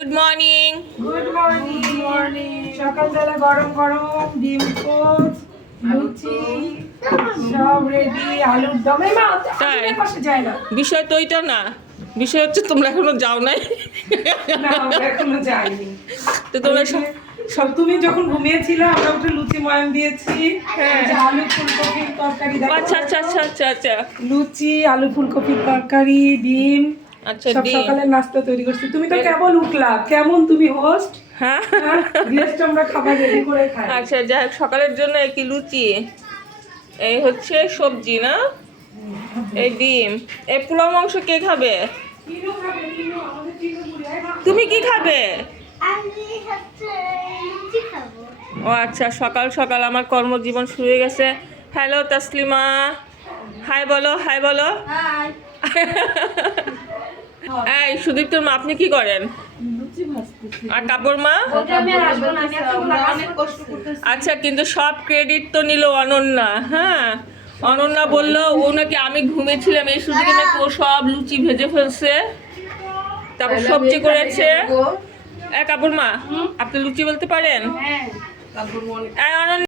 Good morning. Good morning. সকালবেলা গরম গরম ডিম পোস্ট, লুচি সব রেডি। আলুর দমে মা তাই? পাশে যায় না। বিষয় তো ওইটা না, বিষয় হচ্ছে তোমরা এখনো যাও নাই। না আমরা এখনো যাইনি। তো তোমরা সব তুমি যখন ঘুমিয়েছিলে আমরা একটু লুচি ময়ান দিয়েছি। হ্যাঁ। এই যে আলু ফুলকপির তরকারি দেখো। আচ্ছা আচ্ছা আচ্ছা আচ্ছা আচ্ছা লুচি আলু ফুলকপির তরকারি ডিম আচ্ছা সব ডিম। সকালের নাস্তা তৈরি করছি। তুমি তো কেবল উঠলা, কেমন তুমি হোস্ট? হ্যাঁ গেস্ট আমরা খাবার রেডি করে খাই। আচ্ছা, যাই হোক, সকালের জন্য কি লুচি, এই হচ্ছে সবজি না, এই ডিম, এই পোলাও মাংস কে খাবে? তিনও খাবে, তিনও আমাদের তিনও বুড়ি। এই মা, তুমি কি খাবে? আমি হচ্ছে লুচি খাবো। ও আচ্ছা, সকাল সকাল আমার কর্মজীবন শুরু হয়ে গেছে। হ্যালো তাসলিমা, হাই বলো, হাই বলো। হাই। এই সুদীপ্তর মা, আপনি কি করেন? লুচি ভাজতেছি। আর কাপড় মা? ওকে আমি আর আসবো না, আমি এতগুলো অনেক কষ্ট করতেছি। আচ্ছা, কিন্তু সব ক্রেডিট তো নিল অনন্যা। হ্যাঁ, অনন্যা বললো ও নাকি আমি ঘুমিয়েছিলাম এই সুযোগে নাকি ও সব লুচি ভেজে ফেলছে, তারপর সবজি করেছে। কাপড় মা, আপনি লুচি বলতে পারেন? হ্যাঁ। এই অনন্যা